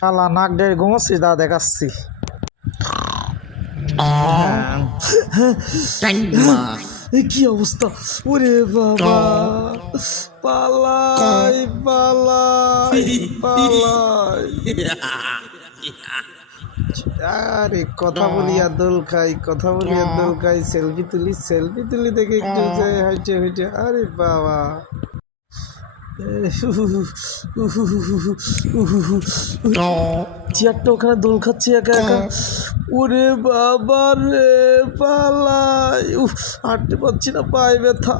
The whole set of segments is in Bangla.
শালা নাক ডের ঘুমোচ্ছিস দা দেখাচ্ছি। কি অবস্থা, ওরে বাবা, পালাই পালাই পালাই। আরে কথা বলি আর দোল খাই, কথা বলি আর দোল খাই, সেলফি তুলি সেলফি তুলি দেখে একটু হাইটে হাইটে। আরে বাবা, চেয়ারটা ওখানে দোল খাচ্ছে একা একা। ওরে বাবা রে, পালাই, হাঁটতে পারছি না, পায়ে ব্যথা।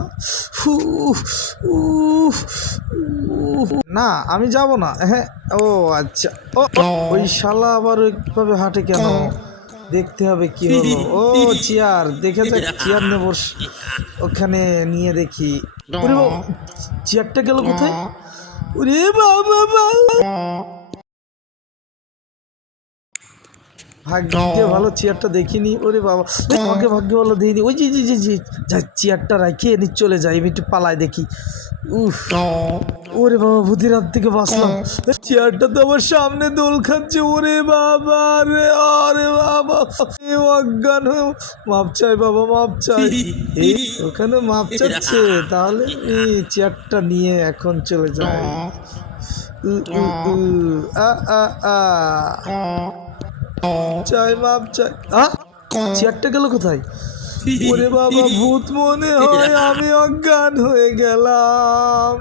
না আমি যাব না, হ্যাঁ। ও আচ্ছা, ও ওই শালা আবার ওইভাবে হাঁটে কেন, দেখতে হবে কি হলো। ও চেয়ার, দেখে যাক চেয়ার নেব, ওখানে নিয়ে দেখি। ওরে বাবা, চেয়ারটা গেল কোথায়? ওরে বাবা, ভাগ্যে ভালো চেয়ারটা দেখিনি। ওরে বাবা, আমাকে ভাগ্যে ভালো দিইনি। ওই জি জি জি জি, যাই চেয়ারটা রাখিয়ে নি চলে যাই, আমি একটু পালাই দেখি। উফ, ওরে বাবা, ভূতির হাত থেকে বাঁচলাম। চেয়ারটা তো আমার সামনে দোল খাচ্ছে। ওরে বাবা রে, আরে বাবা, অজ্ঞান হয়ে মাপ চাই বাবা, মাপ চাই। এই ওখানে মাপ চাচ্ছে, তাহলে এই চেয়ারটা নিয়ে এখন চলে যাই। চাই মাপ চাই। চেয়ারটা গেল কোথায়? ওরে বাবা, ভূত মনে হয়, আমি অজ্ঞান হয়ে গেলাম।